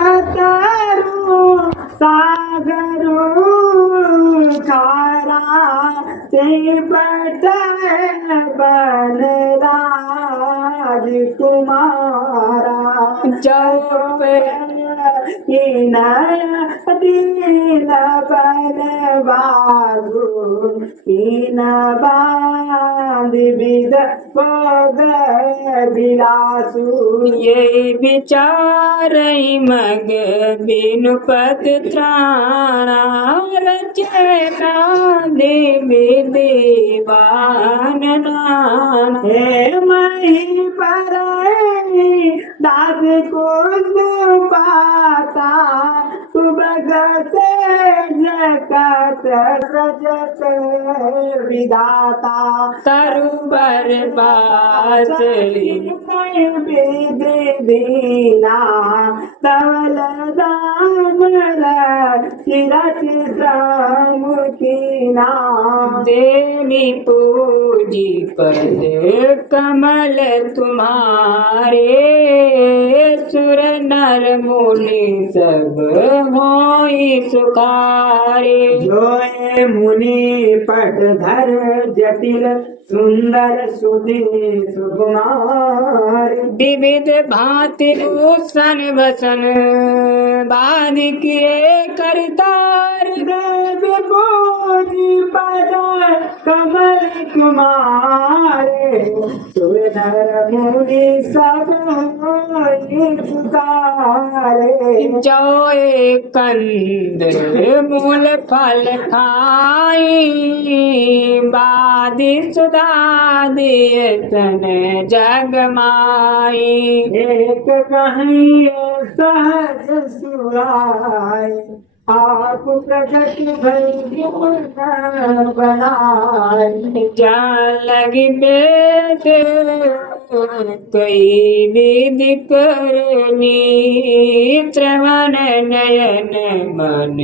तारू सागरू खारा ते पटन बनराज कुमारा जप दीन बलवादु कीन बांध विद पग बिलासु ये विचार मग बिनु पद त्राणा रचना देवी देवान नाना हे मही पर दास को पाता सुबगत जगत सजत विदाता तरुबर बासली दीना तवल दामल चिरच मुखीना देवी पूजी पद कमल तुम्हारे सुर नर मुनि सब होई सुखारे जोए मुनि पट धर जटिल सुंदर सुधि सुकुमार विविध भांति भूषण वसन बाध किए करतार देव पूजी पद कमल कुमारे सुरधर मुनि सब होई पुकारे जोए कंद मूल फल खाई बादी सुधा दिए तन जग माई एक कहीं सहज सुराय आप प्रकट भई बनाए जा लगी बेद कई विधि करनी श्रवण नयन मन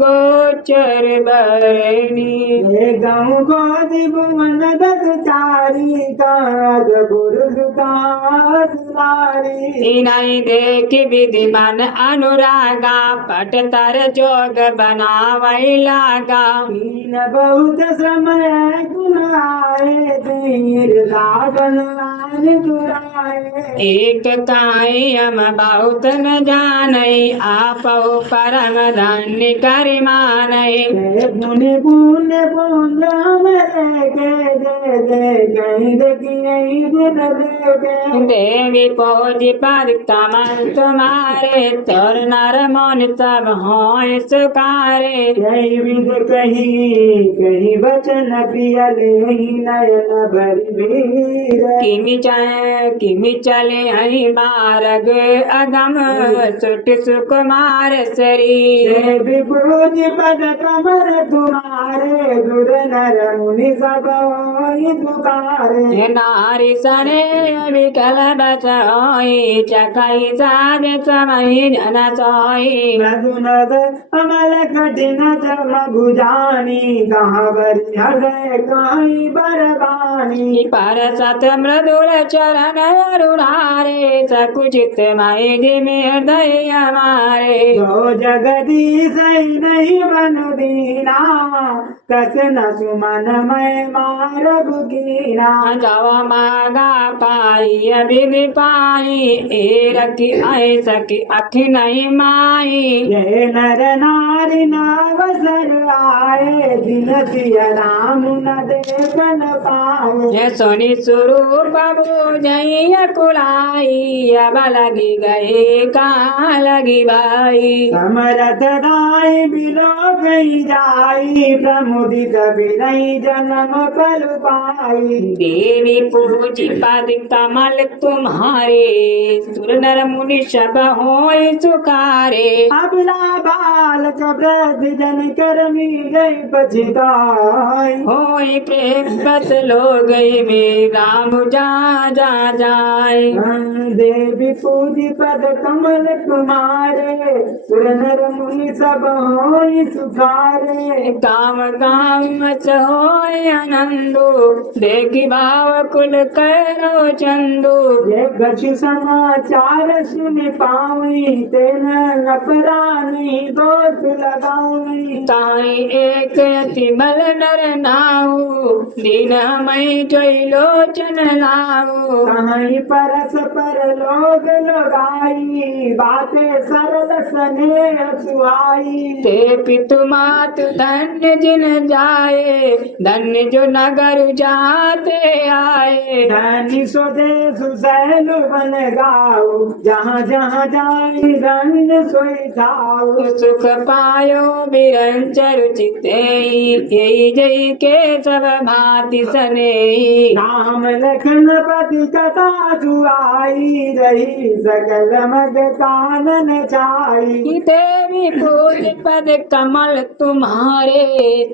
गोचर बरनी हे गाँव को दिवन दस चारी काज पुरुष काज नारी नहीं देख विधिमान अनुरागा पट तर जोग बनावै लागा कीन बहुत समय गुण आए धीर सावन आन दुराए एक कायम बहुत न जानै आपहु परम धन्य करि मानै पुण्य पुण्य पुण्य मेरे के दे कहीं देखिए दिन देखे देवी पौजी पद कमल तुम्हारे तोर नर मन सब होय सुकारे कहीं विध कहीं कहीं वचन पियल नयन भरी वीर किमि चले हरि मार्ग अगम सुट सुकुमार शरीर देवी पूजी पद कमर तुम्हारे दुर नर मुनि सब होई पुकारे नारी सने विकल बच होई चकई साज समय जन सोई नद अमल कठिन चम गुजानी कहाँ बरी हृदय कहीं बरबानी पर सत मृदुल चरण अरुणारे सकुचित मय जिमि हृदय हमारे तो जगदीश नहीं बन दीना कस न सुमन मैं मारब कीना जव मागा पाई विधि पाई ए रखी ऐ सखी अखि नहीं माई ये नर नारी नवसर आए दिन सिया राम न देखन पाए ये सोनी स्वरूप बुझई कुलाई अब लगी गए कहाँ लगी भाई समरथ दाई बिलो गई जाई प्रमुदित बिरई जन्म कल पाई देवी पूजी पद कमल तुम्हारे सुर नर मुनि सब होय सुखारे अबला बालक वृद्ध जन करमी गई पछताई होय प्रेम बस लो गई में राम जान जा जाए। देवी पूजी पद कमल तुम्हारे, सुर नर मुनि सब होई सुखारे। गाँव गाँव मच होय आनंदो, देखी भाव कुल करो चंदो। ये कछु समाचार सुन पावी, तेन नपरानी दोष लगावी। ताई एक अति बल नर नाऊ, दीन मई जोई लोचन लाऊ। कहीं परस पर लोग लगाई, बातें सरल स्नेह सुहाई। ते पितु मातु धन्य जिन जाए, धन्य जो नगर जाते आए। धनी स्वदेश सैल बन गाओ, जहाँ जहाँ जाई धन्य सोई जाओ। सुख पायो बिरंचरु चिते, यही जय के सब भांति सने। राम लखन पति कथा सुहाई, रही सकल मग कानन छाई। देवी पूज पद कमल तुम्हारे,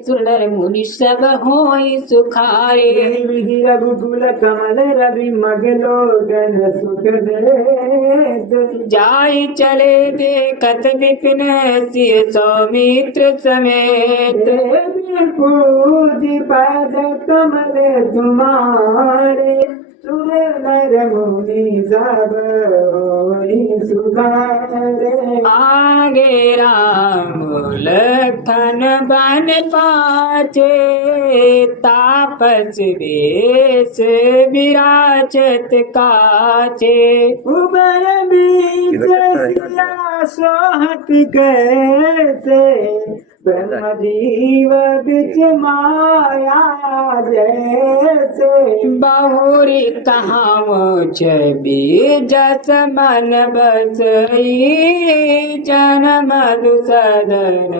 सुंदर मुनि सब होई सुखारे। विधि रघुकुल कमल रवि मग लोगन सुख दे। जाई चले देखत विपिन, सिय सौमित्र समेत। देवी पूजी पद कमल तुम्हारे, सुर नर मुनि सब होई सुखारे। आगे राम लखन बन पाचे, तापस वेश विराजत काचे। उभय बीच सिया सोहत कैसे, ब्रह्म जीव बिच माया जैसे। बहुरी कहावो छवि जस मन बसई, जन मधुसदन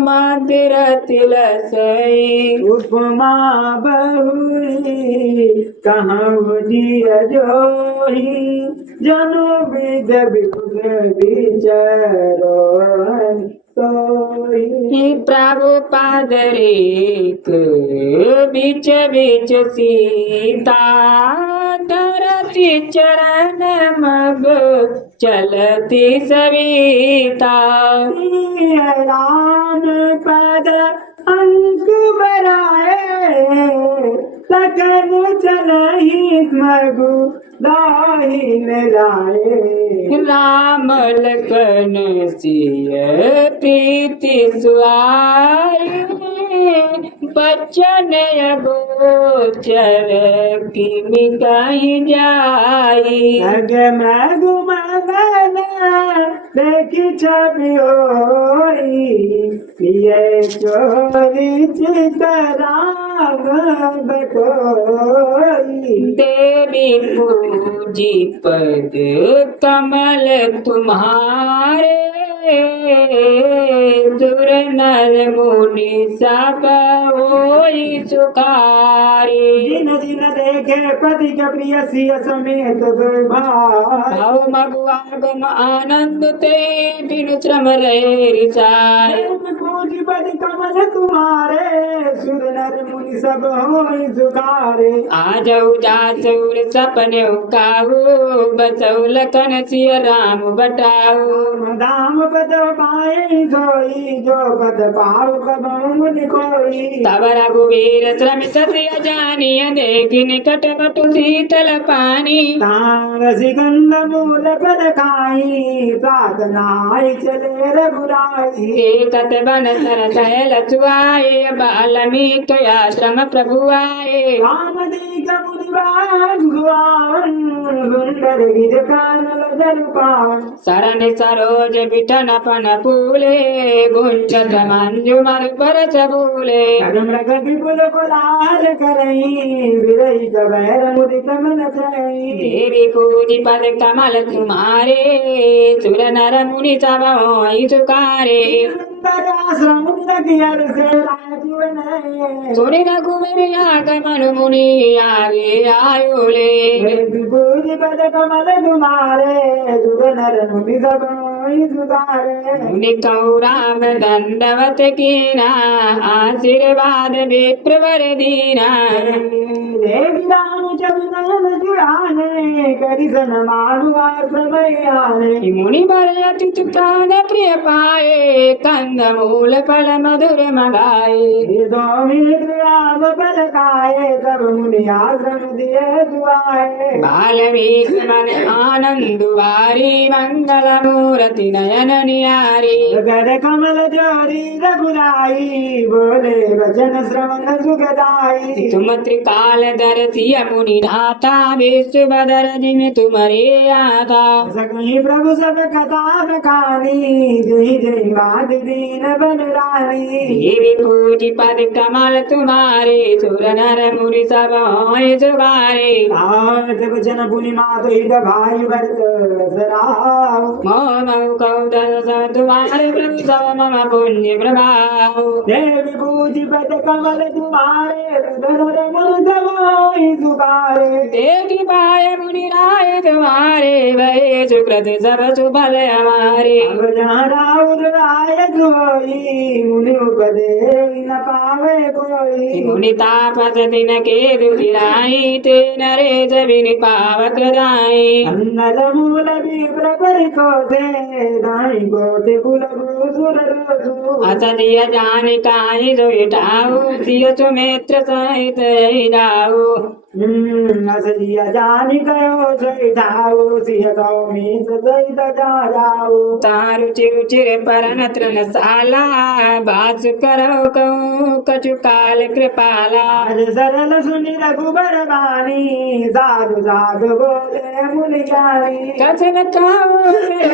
मदिर तिलसई। उपमा बहुरी कहाँ जिय जोही, जनु विद विबुध विचरो सोई। प्रभु पाद रेक बीच बीच सीता, धरती चरण मग चलती सविता। राम पद अंक बराए, सकल चलहि मगु दाहिन लाए। राम लखन सिय प्रीति सुआई, बचन अगोचर किमि कहि जाई। जग मगु मगन देखि छवि होई, पिए चोरी चित राम बटोई। देवी पूजी पद कमल तुम्हारे, सुर नर मुनि सब होई सुखारे। जिन जिन देखे पति के प्रिय सिय समेत दुर्भाग्य। भाव मगुआगम आनंद ते, बिनु श्रम रहे रिसाए। पूजी पद कमल तुम्हारे, सुर नर मुनि सब होई सुखारे। आजऊ जासुर सपने काहू, बसऊ लखन सिय राम बटाऊ। दाम पद पाए सोई, जो पद पाऊ कबहु मुनि कोई। तब रघुवीर श्रमित सिय जानिय, देखि निकट बटु शीतल पानी। तारसी गंध मूल पद खाई, प्रार्थनाई चले रघुराई। एकत बन सर सहल छुआए, बाल्मीक आश्रम प्रभु आए। राम दीक मुनिवान भुवन, सुंदर गिर कानन जल पावन। शरण सरोज बिठन पन फूले, गुंजत मंजु मरु बरस फूले। मृग विपुल कोलाहल करई, विरही कबैर मुदित मन छई। देवी पूजी पद कमल तुम्हारे, सुर नर मुनि सब होई सुखारे। सुंदर आश्रम कियर से राजीवन। सुनि रघुवीर आगमन मुनि आगे आयोले। पूजी पद कमल तुम्हारे, सुर नर मुनि सब होई सुखारे। मुनि कहु राम दंडवत कीना, आशीर्वाद विप्रवर दीना। देवी राम जब नयन जुड़ाने करी सन मानु आश्रमयाने मुनि बर अति प्राण प्रिय पाए कंद मूल फल मधुर मंगाए स्वामी राम बल खाए तब मुनि आश्रम दिए दुआए बाल्मीक मन आनंद वारी मंगल मूर्ति नयन नियारी कर कमल जोरी रघुराई बोले वचन श्रवण सुखदाई तुम त्रिकाल दर्शिय मुनि नाथा विश्व बदर जिम तुम्हारे आता सकहीं प्रभु सब कथा बखानी जय जय बात दीन बन रानी देवी पूजी पद कमल तुम्हारे सुर नर मुनि सब होय जुगारे आत वचन पुनि मात हित भाई भरत सराव मोह कौ दस तुम्हारे प्रभु सब मम पुण्य प्रभाव देवी पूजी पद कमल तुम्हारे धनुर मुनि सब होय जुगारे देखी पाए मुनि राय तुम्हारे भय सुकृत सब सुफल हमारे अब जहाँ राउर आय जोई मुनि उपदे न पावे कोई मुनि तापस दिन के दुखिराई ते नरेश बिन पावक दाई अन्नल मूल विप्र परिको थे दाई कोटि कुल भूसुर रोसु असदिय जान काई जो इटाऊ सिय सुमित्र सहित जाऊ असलिया जानी गयो सैठाऊ सिंह सौमी सहित जाऊ तारु चिर परन तृण साला बास करो कहूँ कछु काल कृपाला आज सरल सुनि रघुबर बानी साधु साधु बोले मुनि ज्ञानी कथन खाओ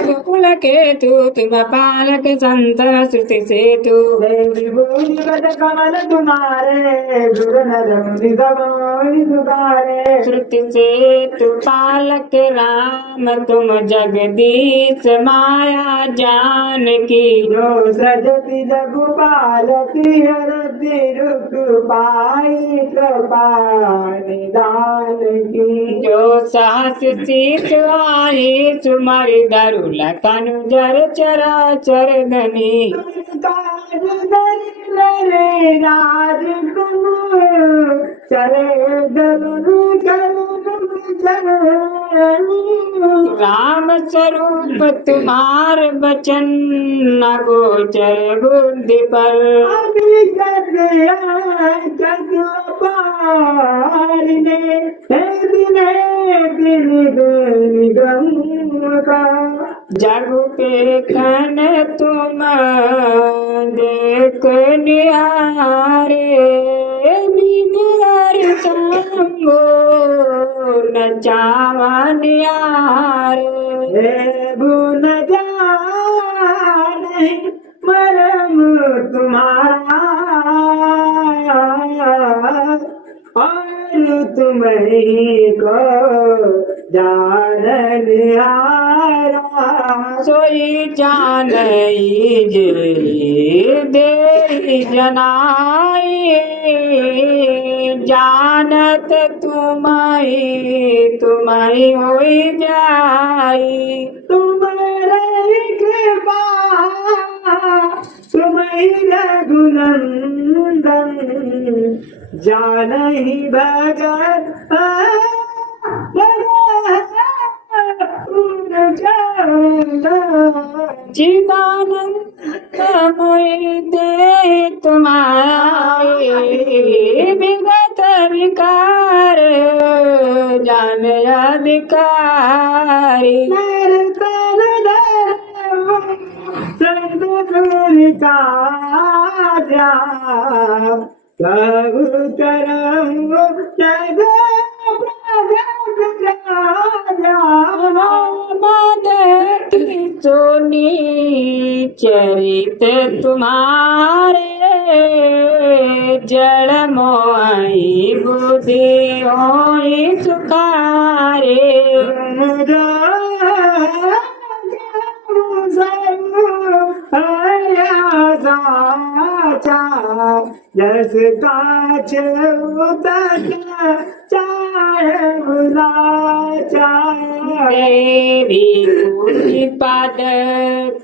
गोकुल के तुम पालक संतन श्रुति से तू देवी बूढ़ी बद कमल तुम्हारे गुरु नर मुनि सब मोहि दुखारे श्रुति से तू पालक राम तुम जगदीश माया जान की जो सजति जगु पालती हरति रुक पाई कृपा निदान की जो सास शीत आई तुम्हारी दरुल कनुजर चरा चरदनी काज दरिद्र राज चरे दरुन राम स्वरूप तुम्हार बचन न गोचर बुद्धि पर जग पे खन तुम देख निहारे बिनर संगो न चावा निहारे भून जाने मरम तुम्हारा और तुम्हें को जान निहारा सोई जान जे दे जनाई जानत तुम्हारी होई जाई तुम्हारे कृपा तुम्हारी रघुनंदन जानहि भगत चिदानंद मोहि दे तुम्हारे विगत विकार जान अधिकारी प्रभु करम सोनी चरित तुम्हारे जड़ मोई बुद्धि होई सुखारे जस काच उतक चाहे बुला चाहे देवी पद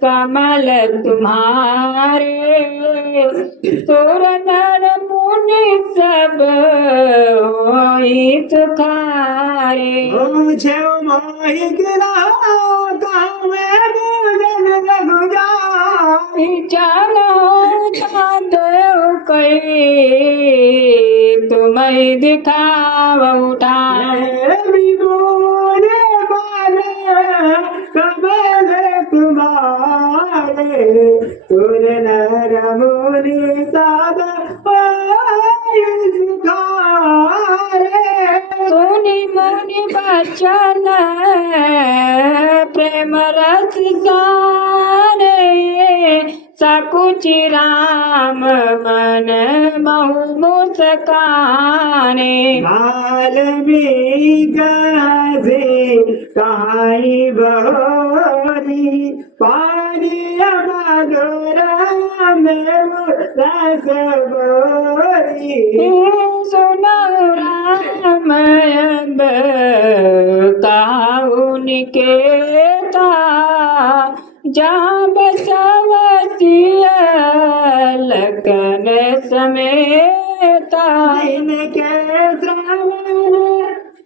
कमल तुम्हारे सुर नर मुनि सब होई सुखारे छे मोहि गिरा कामे गुजन गुजारी चलो देव कई तुम्हें दिखाव उठाए विभोरे बाले कमल तुम्हारे तुर नर मुनि सब सुखारे सुनि मुनि बचन प्रेम रस गाने सकुचि राम मन महु मुस्काने वाल्मीकि कहाई बहोरी पानी मधुर में रस बोरी सुनो राम अब काहू निकेता जहाँ बसवतिया लखन समेता इनके श्रवण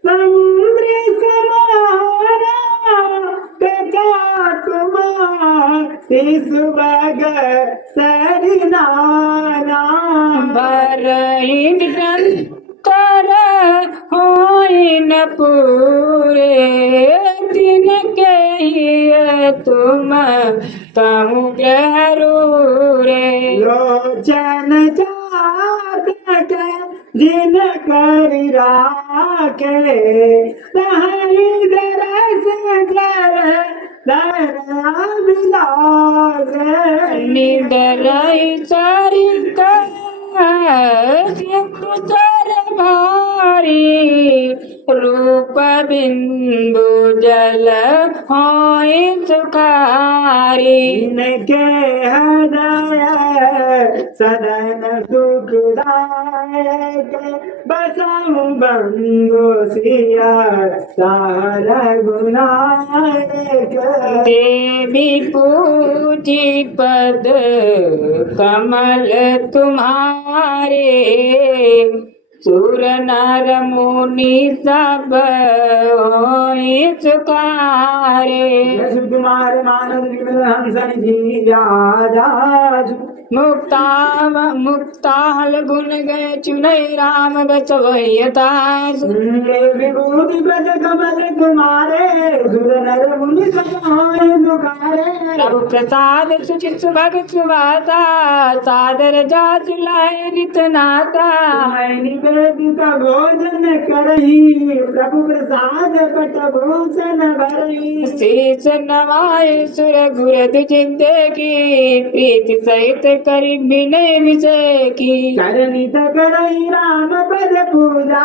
समृ समारा कथा कुमार सुबग सरनाना बरइन कर होइन पूरे तिनके हिय तुम कहूँ गहरूरे लोचन जात के जिन कर राखे तहई दरस दर बिलासे निडरई चरिक चर भारी रूप बिंदु जल होई सुखारी इनके हृदय सदन सुखदायक बसहु बंधु सिया सार गुनायक देवी पूजी पद कमल तुम्हारे सुर नर मुनि सब होई सुखारे यश कुमार मानव हंसन जी राजा मुक्ताहल गुण गए चुनई राम बचवैयता विभूति ब्रज कमल तुम्हारे सुर नर मुनि सब होय सुखारे प्रभु प्रसाद सुचित सुभग सुभाता सादर जात लाए नित नाता निवेदित भोजन करही प्रभु प्रसाद पट भूषण भरही शीस नवाय सुर गुर दुचिंते की प्रीति सहित करी विनय विजय की करनित करही राम पद पूजा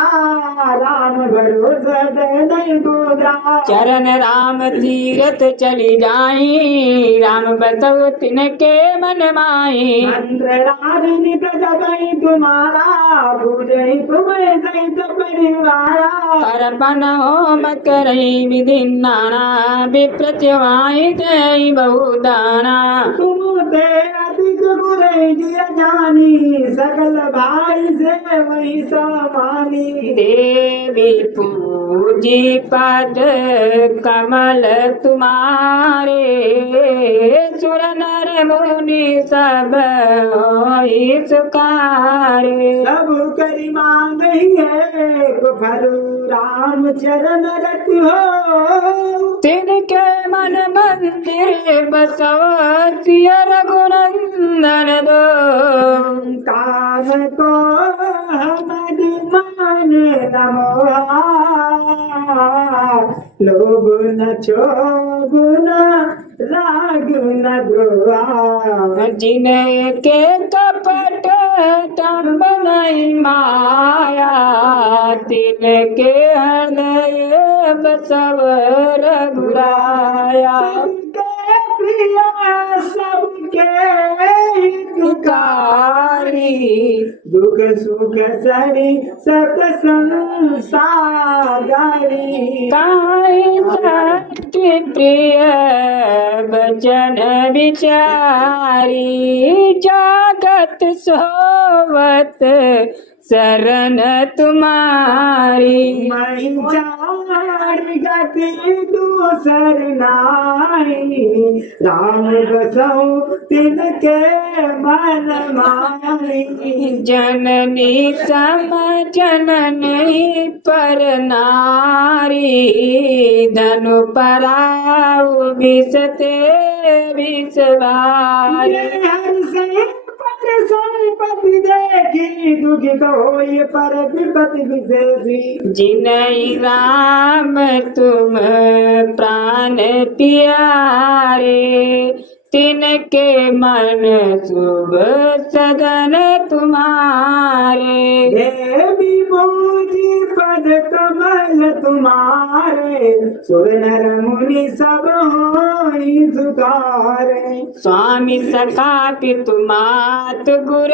राम भरोसा दे नहीं दूजा चरण राम तीरथ चली जाई राम बसव तिनके मन माई मंत्र राजनित जगई तुम्हारा पूजई तुम्हें सहित परिवारा अर्पण होम करई विधि नाना विप्रत्यवाई दई बहुदाना तुम ते अधिक बुरे दिया जानी सकल भाई से वही समानी देवी पूजी पद कमल तुम्हारे सुर नर मुनि सब होई सुखारे सब करी मांग ही है फलू राम चरण रत हो तिनके मन मंदिर बसवतिय रघुनंदन दो काम को हमद मान नमो लोभ न छोगुन राग न द्रोहा जिनके कपट तंब नहीं माया तिनके हृदय बसव रघुराया सबके प्रिय सबके हितकारी दुख सुख सरी सत संसारी काई अति प्रिय बचन विचारी जागत सोवत शरण तुम्हारी मैं चार गति दूसर नाई राम बसौ तिनके मन माई जननी सम जननी पर नारी धनु पराउ विसते विसवारी हर से पर संपत्ति देखी दुखित होई पर विपत्ति विशेषी जिनहि राम तुम प्राण प्यारे तिनके मन शुभ सदन तुम्हारे देवी मोजी पद कमल तुम्हारे सुर नर मुनि सब होई सुधारे स्वामी सखा पितु मात गुर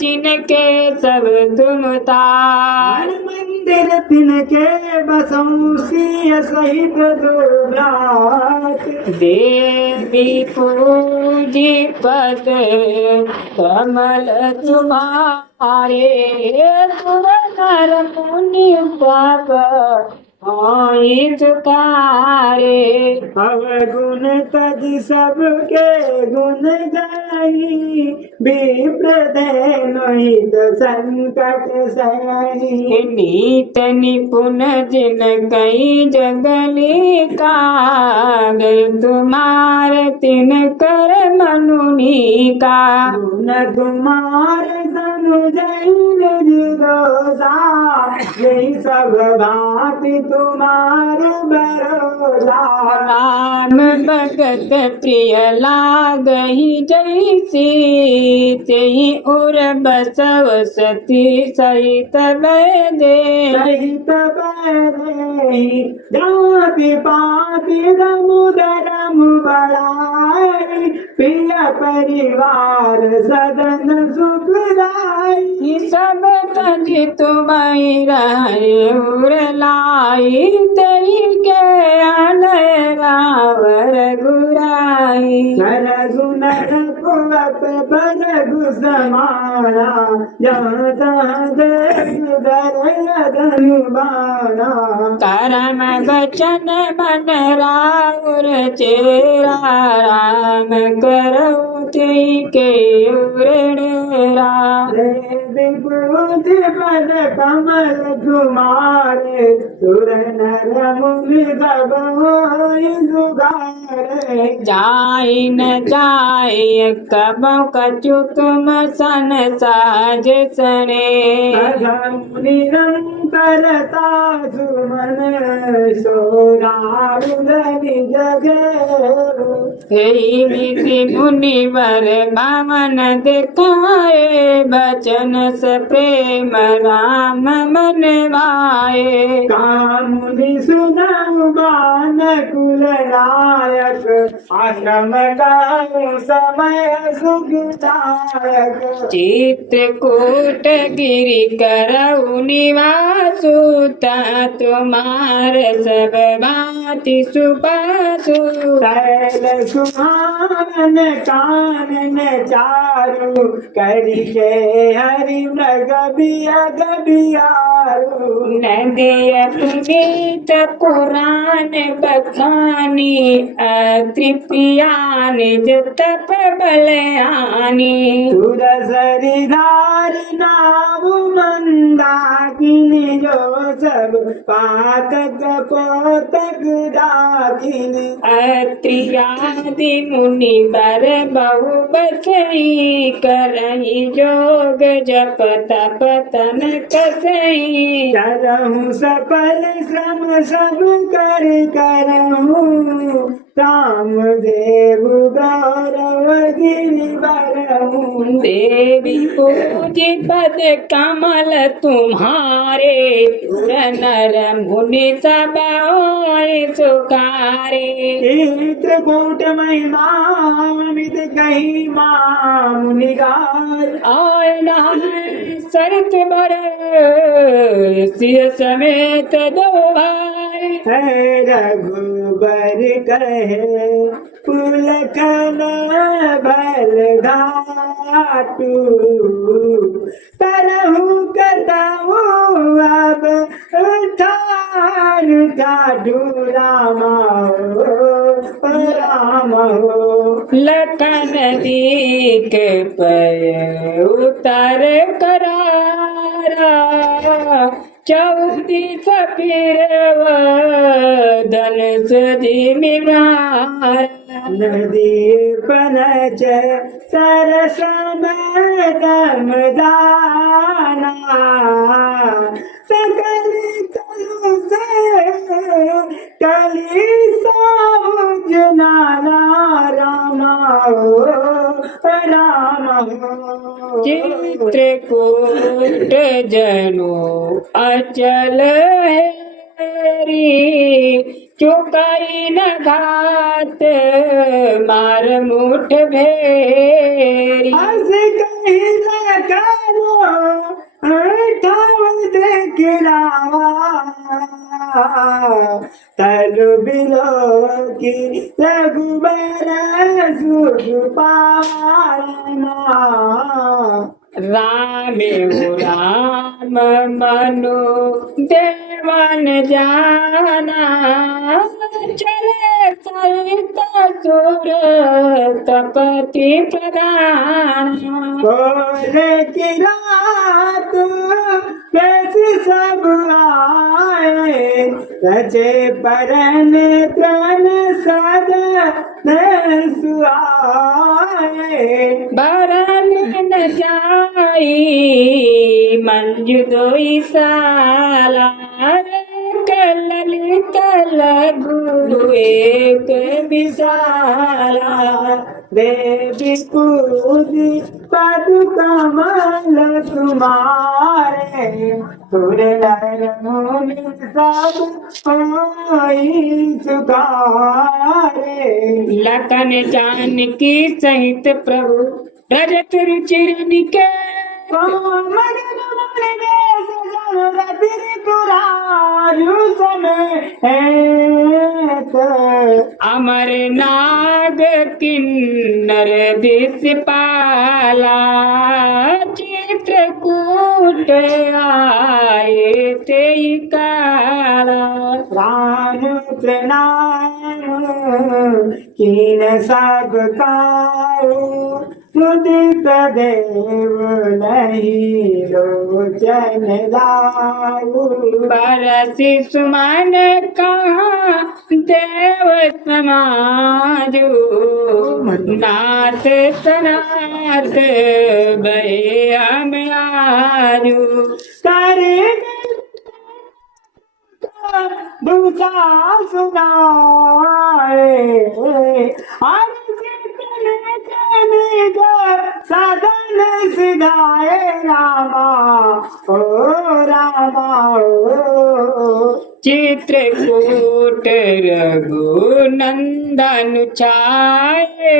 जिनके सब तुम तार हर मंदिर तिनके बसौ सिंह सहित दुर्गात देवी पूजी पद कमल तुम्हारे सुर नर मुनि पाप होई तुकारे अवगुण तज सबके गुण गाई विप्रदेन हित संकट सही नीत निपुण जिन कई जगली काग तुम्हार तिन कर मनुनी का गुण तुम्हार सनु जैन जिरोसा यही सब भांति तुम्हार भरोसा राम भगत प्रिय लागहि जैसी तेहि उर बसव सती सहित दे सहित बरे जाति पाति रमुदरम बड़ाई प्रिय परिवार सदन सुखदाई सब तज तुम्हें रहे उर लाई तेहि के रावर गुराई कर गुण रघुवत बन गुसमाना जहाँ तहाँ देख धनुबाना करम बचन मन राउर चेरा राम करऊ तेहि के उरणरा विभूति पद कमल तुम्हारे सुर नर मुनि सब होई सुधारे जाई न जाय कब कछु तुम सन साज सने निरंतरता सुमन सोरारुदनि जगे हे विधि मुनिवर भवन दिखाए बचन से प्रेम राम मन भाए कामुनि सुदान कुल नायक आश्रम गाऊ समय सुखदायक चित्रकूट गिरि करऊ निवासु तुम्हार सब भांति सुबासु शैल सुहान कानन चारु करिके हरि मृग बियग बियारु नदिय पुनीत पुराण बखानी अतृप्रिया निज तप बलयानी सुरसरी धार नाव मंदाकिनी जो सब पातक पोतक डाकिनी अत्रियादि मुनि बर बहु बसई करही जोग जप तप तन कसई करहूँ सफल श्रम सब कर करहूँ राम देव गौरव गिरिवरहूँ देवी पूजी पद कमल तुम्हारे नर मुनि सब होय सुखारे चित्रकूट महिमा मित कही माँ मुनि गाय आय सरत बर सिंह समेत दो भाई रघुबर कहे पुलखन भल घाटू तरहु कतहु अब ठार ठाडू रामा हो लखन दीक पय उतर करारा चौदी फिर दल सुधी मिगार नदी पनच सरस में दम दाना सकल कलु से कली साबुज नाना रामा रामा चित्रकूट जनो अचल हेरी चुकाई न घात मार मुठ भेरी हंस कहीं न करो ठाव देखलावा तलु बिलो की रघुबर सुख पाना राम राम मनु देवन जाना चले सरित सुर तपति प्रधान बोले की रात कैसे सब आए रचे परन त्रन सदा सुआए बरन न जाई मंजु दोई साला ललित लघु एक विशाला देवी पूजी पद कमल तुम्हारे तुर नर मुनि सब कोई सुखारे लखन जानकी सहित प्रभु रजत रुचिर निके मगन मन देश जन त्रिपुरारु समेत अमर नाग किन्नर दिस पाला चित्रकूट आए ते काला राम प्रणाम कीन सब काऊ मुदित देव नहीं लोचन लाऊ बरसी सुमन कहाँ देव समाजू नाथ सनाथ बे हम आजू करे दूसरा सुनाए सदन सिधाए रामा ओ रामा ओ चित्रकूट रघुनंदन छाये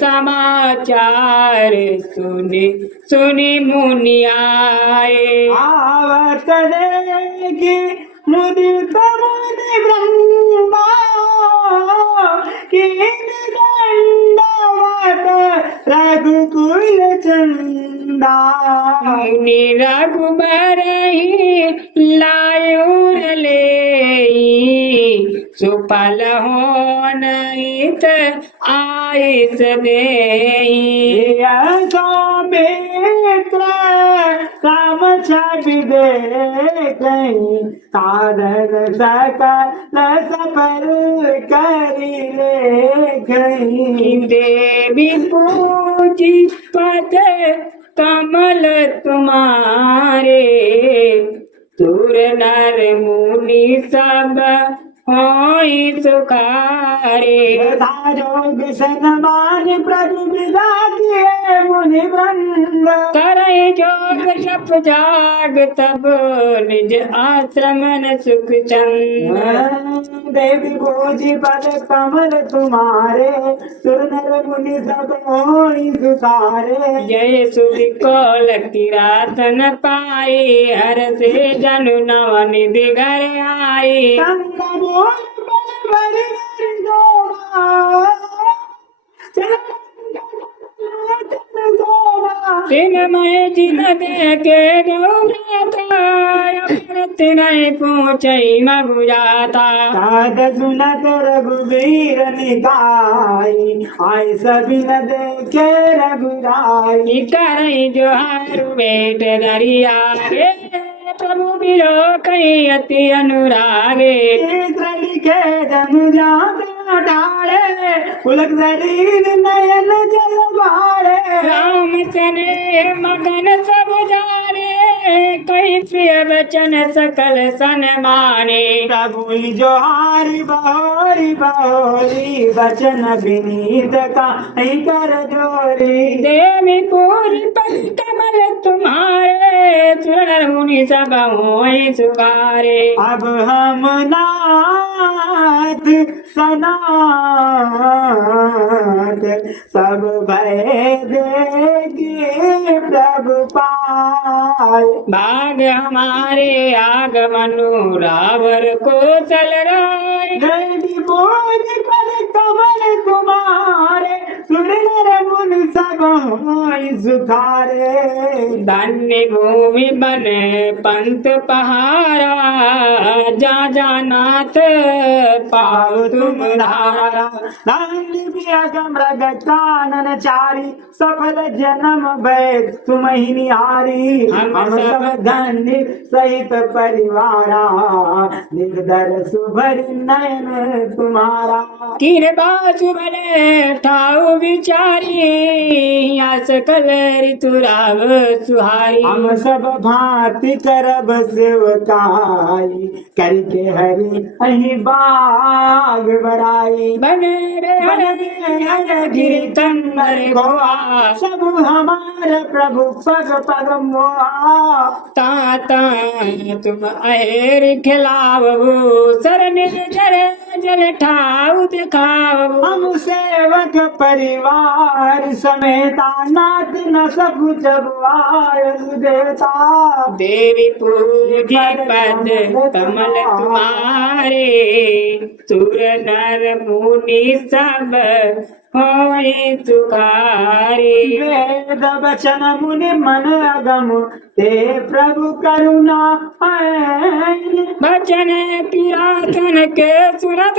समाचार सुनि सुनि मुनि आए आवत देगी मुदित मुनि ब्रह्मा कीन दंडवत रघुकुल चंदा मुनि रघुबर ही लायुर ले सुफल हो नित आयस देई मित्र काम छवि दे कहीं साधन सकल सफल करी ले कहीं देवी पूजी पद कमल तुम्हारे सुर नर मुनि सब होई सुखारे जोग सनमान प्रभु विदा किए मुनि मुनि वृंद करे जोग जप जाग तब निज आश्रम न सुख चंद देवी पूजी पद कमल तुम्हारे सुर नर मुनि सब होई सुधारे जय सुधि कोल किरातन पाई हर से जनु नव निधि घर आई संग बोल बल बड़ी जोड़ा चल दिन मैं जिन देखे गौरत नहीं पूछई मगु जाता साध सुनत रघुवीर निताई आई सभी न देखे रघुराई करई जोहारु बेट दरिया रे प्रभु बिरो कई अति अनुरागे लिखे जन जाता डाले पुलक शरीर नयन जल बाड़े राम सने मगन सब जाने कई प्रिय वचन सकल सन माने प्रभु जोहारी बहोरी वचन विनीत का कर जोरी देवी पूरी पद कमल तुम्हारे सुर मुनि सब होई सुगारे अब हम नाथ सनाथ सब भय देगी प्रभु पाए भाग हमारे आगमनु रावर को चल राय देवी बोली पद कमल तुम्हारे सुन नर मुनि सब होई सुधारे धन्य भूमि बने पंत पहारा जा जानाथ पाओ तुम धारा मृग कानन चारी सफल जन्म भय तुम ही निहारी हम सब धन्य सहित परिवारा निर्धर सुभर नयन तुम्हारा कृपा सुबले ठाऊ विचारी आस कल ऋतुराव सुहारी हम सब भांति करब सेवकाई करके हरि अहि बाग बराई बने रे गिर तंबर गोआ सब हमारे प्रभु पग पग मोहा ताता तुम अहेर खिलावो शरण जर जल ठाऊ दिखावो हम सेवक परिवार समेता नाथ न सकु जब आयु देता देवी पूजी पद कमल तुम्हारे सुर नर मुनि सब होई तुकारी वेद वचन मुनि मन अगम ते प्रभु करुणा बचन किरातन के सुनत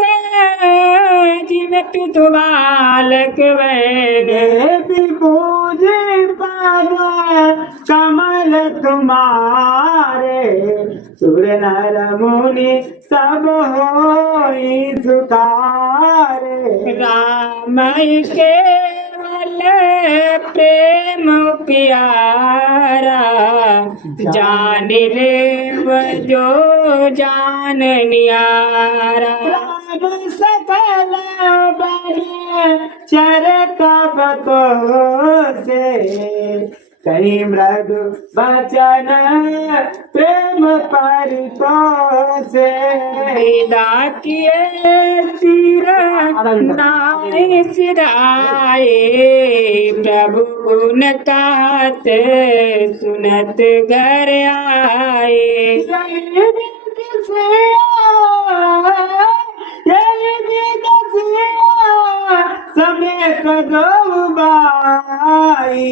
जिम पितु बालक वैन देवी पूजी पद कमल तुम्हारे सुर नर मुनि सब होई सुखारे राम केवल प्रेम प्यारा जान ले जो जान नियारा राम सकल बने चर कपतो से कहीं मृदु वचन प्रेम परितो से विदा किए सिर नाय सिराए प्रभु गुण कहत सुनत घर आए समेत दो बाई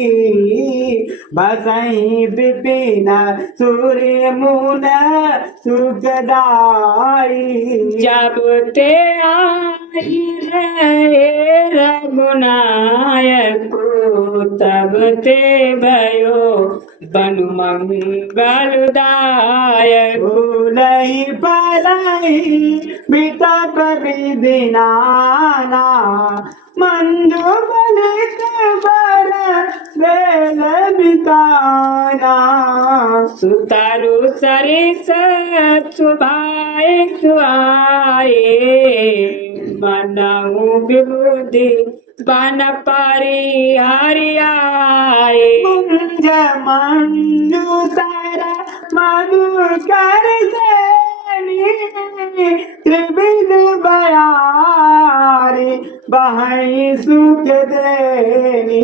बसई विपिन सूर्य मुन सुखदाई जब ते आई रहे रघुनायक तब ते भयो बनु मंगलदायक भूलई पलाई बितप विदिनाना मंजू बलित बर वेल बिताना सुतारु सरिस सुभाए सुआए मनऊ विबुद्धि बन परी हरियाए मुंज मंजू तारा मधुकर सैनी त्रिविध बयारी बहाई सुख देनी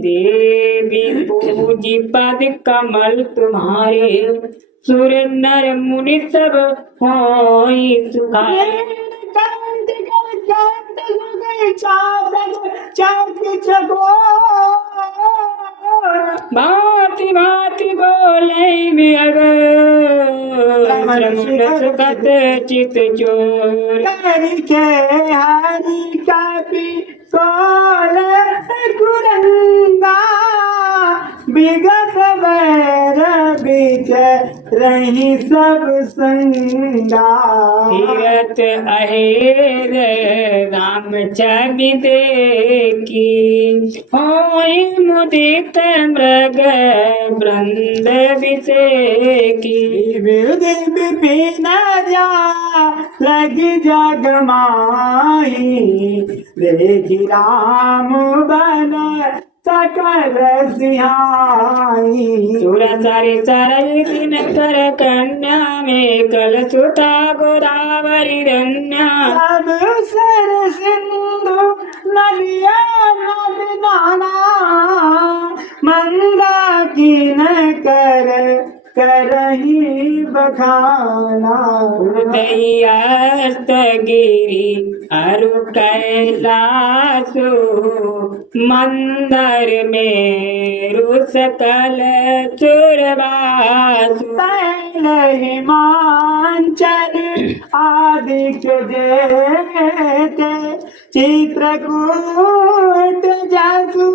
देवी पूजी पद कमल तुम्हारे सुर नर मुनि सब होई सुखाए भांति भांति बोले बियग सुखत चित चोर के हरि कापी कोल कुरंगा बिगत बैर बीच रही सब संगा तीरथ अहेर राम छवि देखी होई मुदित मृग वृंद विषेकी विपिन जा लग जग माही देखी राम बन सकल सिहाई सुर सारी सरई दिन कर कन्या में कल सुता गोदावरी रन्या सब सर सिंधु नदिया नद नाना मंदा की न करही बखाना उदयस्त गिरी अरु कैलासु मंदर में सकल चुरवासु तैल हिमांचल आदिक जेते चित्रकूट जासु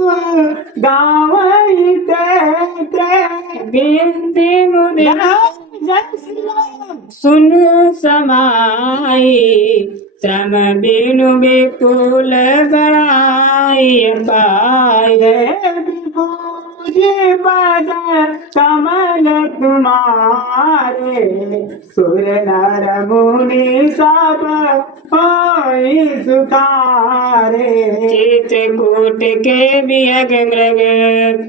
गावई ते बिंदी मुनि सुन समाई श्रम बिनु विपुल गणाई पाए पूजे पद कमल तुम्हारे सुर नर मुनि सब होई सुखारे चित्रकूट के बियग मृग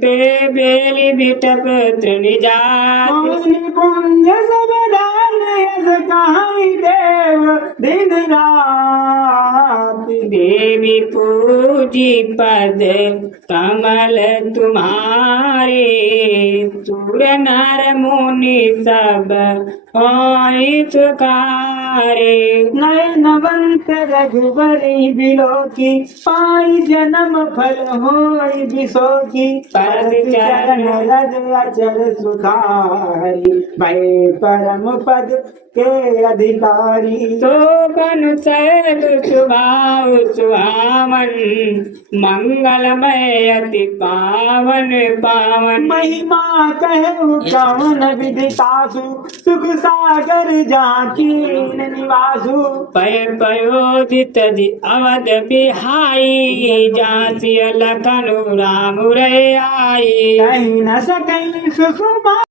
पे बेली बिटप तृणिजात मुनि पुण्य सब दान यस कहाई देव दिन रात देवी पूजी पद कमल तुम्हारे सुर नर मुनि सब होई सुखारे नयनवंत रघुवरी बिलोकी पाई जन्म फल होई बिसोकी परम चरण रज अचल सुखारी भय परम पद के अधिकारी तो बनु सैल सुभाव सुहावन मंगलमय अति पावन पावन महिमा कहु कौन विदितासु सुख सागर जाकीन निवासु पय पयोदित अवध बिहाई जासिय लखनु राम रे आई कहीं न सकई सुषुमा